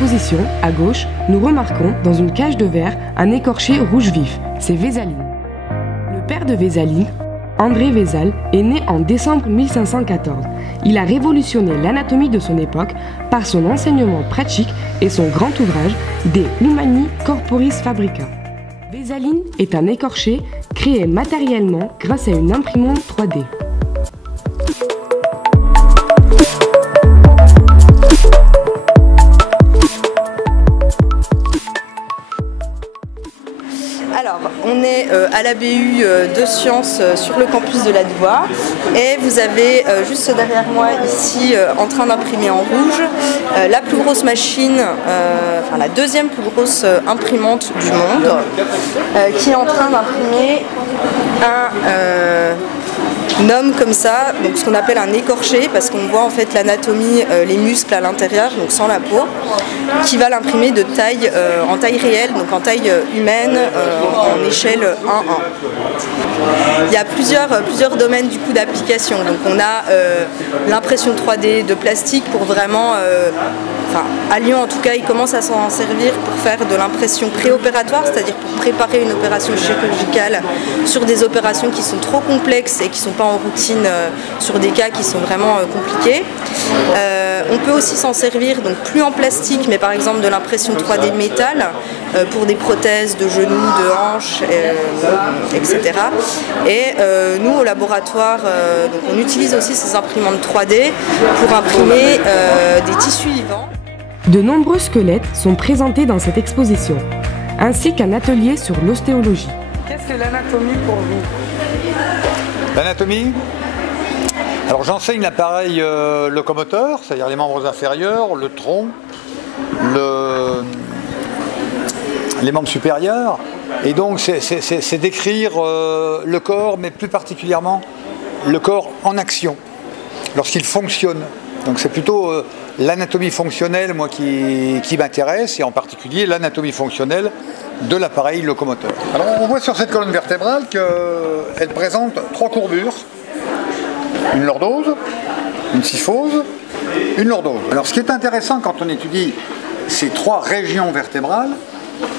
l'exposition, à gauche, nous remarquons dans une cage de verre un écorché rouge vif, c'est Vézaline. Le père de Vézaline, André Vézal, est né en décembre 1514. Il a révolutionné l'anatomie de son époque par son enseignement pratique et son grand ouvrage De Humani Corporis Fabrica. Vézaline est un écorché créé matériellement grâce à une imprimante 3D. Alors, on est à la BU de Sciences sur le campus de la Douva et vous avez juste derrière moi ici en train d'imprimer en rouge la plus grosse machine, enfin la deuxième plus grosse imprimante du monde qui est en train d'imprimer un homme comme ça, donc ce qu'on appelle un écorché, parce qu'on voit en fait l'anatomie, les muscles à l'intérieur, donc sans la peau, qui va l'imprimer de taille, en taille réelle, donc en taille humaine, en échelle 1-1. Il y a plusieurs domaines du coup d'application. Donc on a l'impression 3D de plastique pour vraiment, à Lyon en tout cas, ils commencent à s'en servir pour faire de l'impression préopératoire, c'est-à-dire pour préparer une opération chirurgicale sur des opérations qui sont trop complexes et qui ne sont pas en routine, sur des cas qui sont vraiment compliqués. On peut aussi s'en servir, donc plus en plastique, mais par exemple de l'impression 3D métal pour des prothèses de genoux, de hanches, etc. Et nous au laboratoire, donc on utilise aussi ces imprimantes 3D pour imprimer des tissus vivants. De nombreux squelettes sont présentés dans cette exposition, ainsi qu'un atelier sur l'ostéologie. Qu'est-ce que l'anatomie pour vous? L'anatomie? Alors j'enseigne l'appareil locomoteur, c'est-à-dire les membres inférieurs, le tronc, les membres supérieurs. Et donc c'est décrire le corps, mais plus particulièrement le corps en action, lorsqu'il fonctionne. Donc c'est plutôt l'anatomie fonctionnelle moi, qui m'intéresse, et en particulier l'anatomie fonctionnelle de l'appareil locomoteur. Alors on voit sur cette colonne vertébrale qu'elle présente 3 courbures. Une lordose, une kyphose, une lordose. Alors ce qui est intéressant quand on étudie ces 3 régions vertébrales,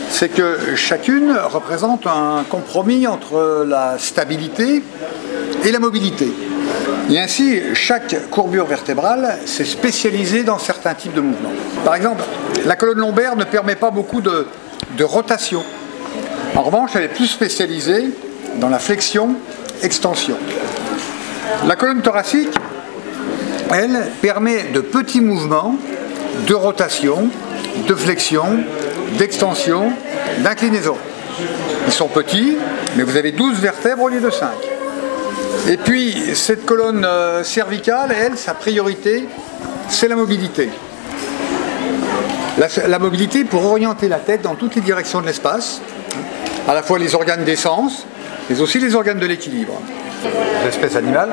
c'est que chacune représente un compromis entre la stabilité et la mobilité. Et ainsi, chaque courbure vertébrale s'est spécialisée dans certains types de mouvements. Par exemple, la colonne lombaire ne permet pas beaucoup de rotation. En revanche, elle est plus spécialisée dans la flexion-extension. La colonne thoracique, elle, permet de petits mouvements de rotation, de flexion, d'extension, d'inclinaison. Ils sont petits, mais vous avez 12 vertèbres au lieu de 5. Et puis, cette colonne cervicale, elle, sa priorité, c'est la mobilité. La mobilité pour orienter la tête dans toutes les directions de l'espace, à la fois les organes d'essence, mais aussi les organes de l'équilibre. Les espèces animales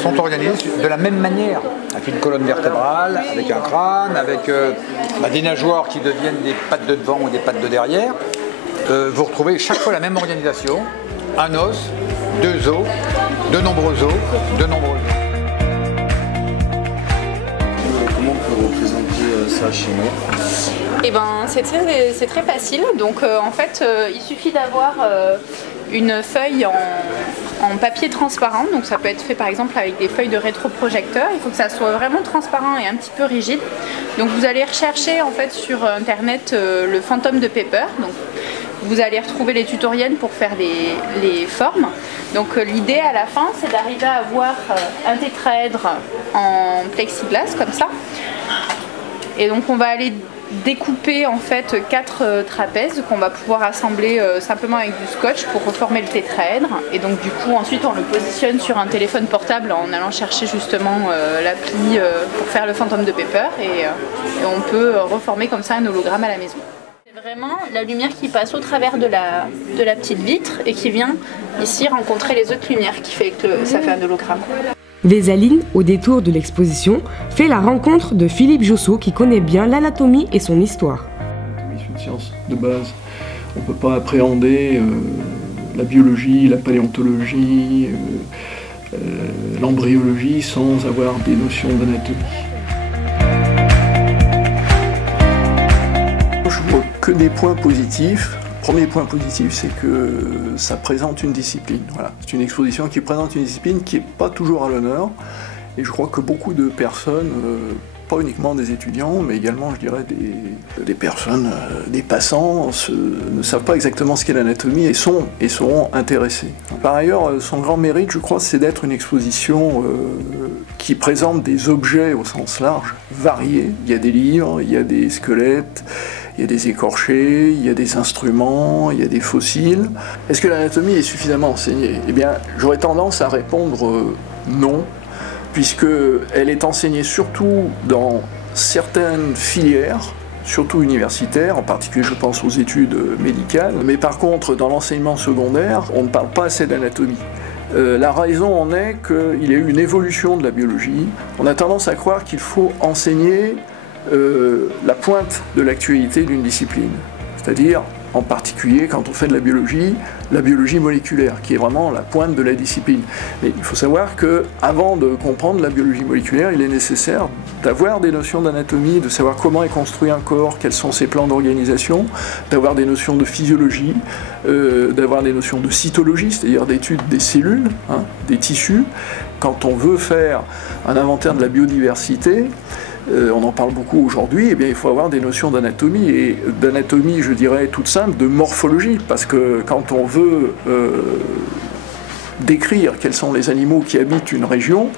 sont organisées de la même manière, avec une colonne vertébrale, avec un crâne, avec des nageoires qui deviennent des pattes de devant ou des pattes de derrière. Vous retrouvez chaque fois la même organisation, un os, 2 os, de nombreux os, de nombreux os. Comment on peut représenter ça chez nous? Eh ben, c'est très facile. Donc en fait, il suffit d'avoir une feuille en papier transparent. Donc ça peut être fait par exemple avec des feuilles de rétroprojecteur. Il faut que ça soit vraiment transparent et un petit peu rigide. Donc vous allez rechercher en fait sur internet le Phantom de Paper. Donc vous allez retrouver les tutoriels pour faire les formes. Donc l'idée à la fin, c'est d'arriver à avoir un tétraèdre en plexiglas comme ça. Et donc on va aller découper en fait 4 trapèzes qu'on va pouvoir assembler simplement avec du scotch pour reformer le tétraèdre. Et donc du coup ensuite on le positionne sur un téléphone portable en allant chercher justement l'appli pour faire le Phantom de Paper et on peut reformer comme ça un hologramme à la maison. C'est vraiment la lumière qui passe au travers de la petite vitre et qui vient ici rencontrer les autres lumières qui fait que ça fait un hologramme. Vézaline, au détour de l'exposition, fait la rencontre de Philippe Josso qui connaît bien l'anatomie et son histoire. L'anatomie, c'est une science de base. On ne peut pas appréhender la biologie, la paléontologie, l'embryologie sans avoir des notions d'anatomie. que des points positifs. Premier point positif, c'est que ça présente une discipline. Voilà. C'est une exposition qui présente une discipline qui n'est pas toujours à l'honneur. Et je crois que beaucoup de personnes, pas uniquement des étudiants, mais également, je dirais, des personnes, des passants, ne savent pas exactement ce qu'est l'anatomie et seront intéressés. Par ailleurs, son grand mérite, je crois, c'est d'être une exposition qui présente des objets au sens large, variés. Il y a des livres, il y a des squelettes, il y a des écorchés, il y a des instruments, il y a des fossiles. Est-ce que l'anatomie est suffisamment enseignée? Eh bien, j'aurais tendance à répondre non, puisqu'elle est enseignée surtout dans certaines filières, surtout universitaires, en particulier je pense aux études médicales, mais par contre dans l'enseignement secondaire, on ne parle pas assez d'anatomie. La raison en est qu'il y a eu une évolution de la biologie. On a tendance à croire qu'il faut enseigner la pointe de l'actualité d'une discipline, c'est-à-dire en particulier quand on fait de la biologie moléculaire, qui est vraiment la pointe de la discipline. Mais il faut savoir qu'avant de comprendre la biologie moléculaire, il est nécessaire d'avoir des notions d'anatomie, de savoir comment est construit un corps, quels sont ses plans d'organisation, d'avoir des notions de physiologie, d'avoir des notions de cytologie, c'est-à-dire d'étude des cellules, des tissus. Quand on veut faire un inventaire de la biodiversité, on en parle beaucoup aujourd'hui, eh bien, il faut avoir des notions d'anatomie, et d'anatomie, je dirais, toute simple, de morphologie, parce que quand on veut décrire quels sont les animaux qui habitent une région,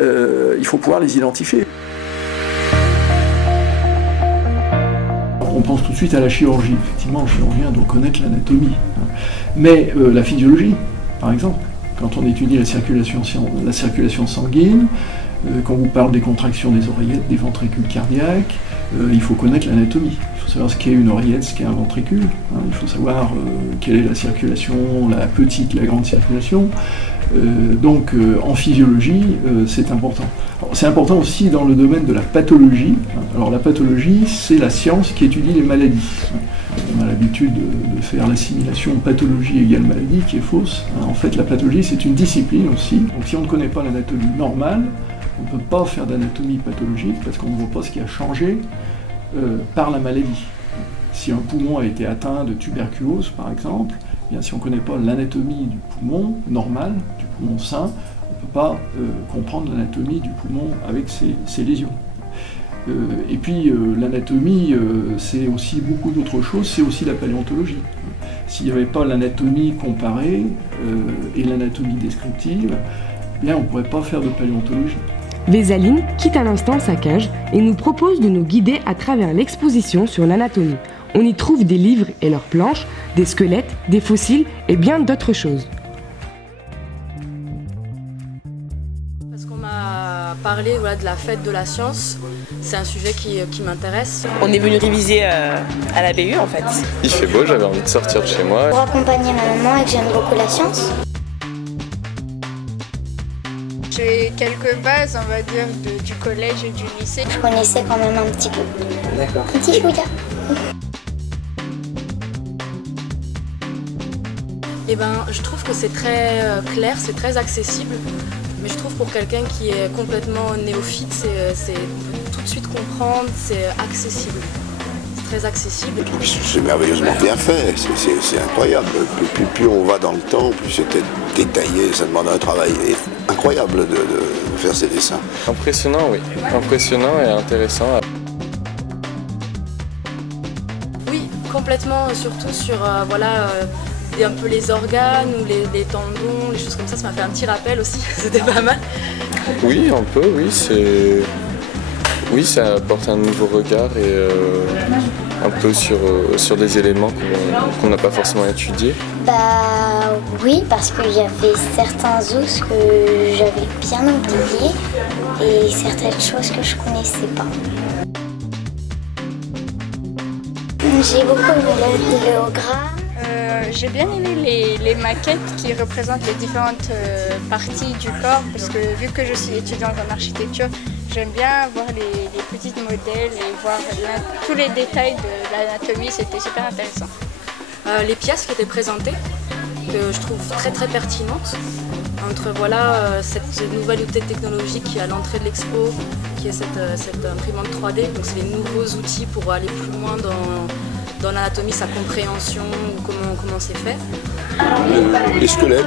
il faut pouvoir les identifier. On pense tout de suite à la chirurgie. Effectivement, le chirurgien doit connaître l'anatomie. Mais la physiologie, par exemple, quand on étudie la circulation sanguine, quand on vous parle des contractions des oreillettes, des ventricules cardiaques, il faut connaître l'anatomie. Il faut savoir ce qu'est une oreillette, ce qu'est un ventricule. Il faut savoir quelle est la circulation, la petite, la grande circulation. Donc en physiologie, c'est important. C'est important aussi dans le domaine de la pathologie. Alors la pathologie, c'est la science qui étudie les maladies. On a l'habitude de faire l'assimilation pathologie égale maladie, qui est fausse. En fait, la pathologie, c'est une discipline aussi. Donc si on ne connaît pas l'anatomie normale, on ne peut pas faire d'anatomie pathologique parce qu'on ne voit pas ce qui a changé par la maladie. Si un poumon a été atteint de tuberculose, par exemple, eh bien, si on ne connaît pas l'anatomie du poumon normal, du poumon sain, on ne peut pas comprendre l'anatomie du poumon avec ses lésions. Et puis l'anatomie, c'est aussi beaucoup d'autres choses, c'est aussi la paléontologie. S'il n'y avait pas l'anatomie comparée et l'anatomie descriptive, eh bien, on ne pourrait pas faire de paléontologie. Vézaline quitte à l'instant sa cage et nous propose de nous guider à travers l'exposition sur l'anatomie. On y trouve des livres et leurs planches, des squelettes, des fossiles et bien d'autres choses. Parce qu'on m'a parlé de la fête de la science, c'est un sujet qui m'intéresse. On est venu réviser à la BU en fait. Il fait beau, j'avais envie de sortir de chez moi. Pour accompagner ma maman et que j'aime beaucoup la science. J'ai quelques bases, on va dire, du collège et du lycée. Je connaissais quand même un petit peu. D'accord. Un petit chouïa. Eh ben, je trouve que c'est très clair, c'est très accessible. Mais je trouve pour quelqu'un qui est complètement néophyte, on peut tout de suite comprendre, c'est accessible. C'est très accessible. C'est merveilleusement bien fait, c'est incroyable. Plus on va dans le temps, plus c'était détaillé, ça demande un travail incroyable de faire ces dessins. Impressionnant, oui. Impressionnant et intéressant. Oui, complètement, surtout sur un peu les organes ou les tendons, les choses comme ça m'a fait un petit rappel aussi, c'était pas mal. Oui, un peu, oui, oui, ça apporte un nouveau regard et un peu sur des éléments qu'on n'a pas forcément étudiés. Bah oui, parce qu'il y avait certains os que j'avais bien oubliés et certaines choses que je connaissais pas. J'ai beaucoup aimé l'hologramme. J'ai bien aimé les maquettes qui représentent les différentes parties du corps, parce que vu que je suis étudiante en architecture, j'aime bien voir les petits modèles et voir tous les détails de l'anatomie, c'était super intéressant. Les pièces qui étaient présentées, que je trouve très très pertinentes, entre cette nouvelle unité technologique qui est à l'entrée de l'expo, qui est cette imprimante 3D, donc c'est les nouveaux outils pour aller plus loin dans l'anatomie, sa compréhension, comment c'est fait. Les squelettes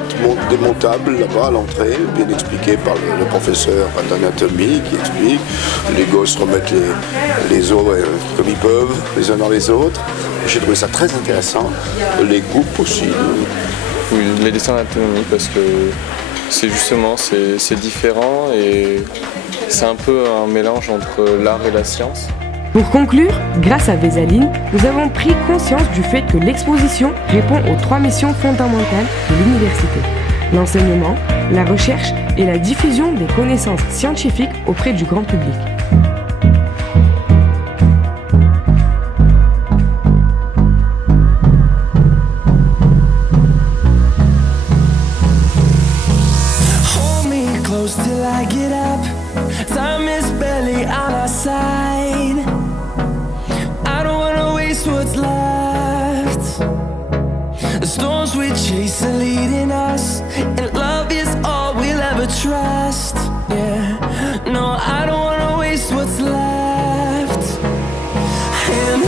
démontables là-bas à l'entrée, bien expliqués par le professeur d'anatomie qui explique. Les gosses remettent les os comme ils peuvent, les uns dans les autres. J'ai trouvé ça très intéressant. Les coupes aussi. Oui, les dessins d'anatomie parce que c'est justement c'est différent et c'est un peu un mélange entre l'art et la science. Pour conclure, grâce à Vézaline, nous avons pris conscience du fait que l'exposition répond aux 3 missions fondamentales de l'université: l'enseignement, la recherche et la diffusion des connaissances scientifiques auprès du grand public. Hold me close till I get up. Time is barely on our side. I don't wanna waste what's left. The storms we chase are leading us, and love is all we'll ever trust. Yeah, no, I don't wanna waste what's left. And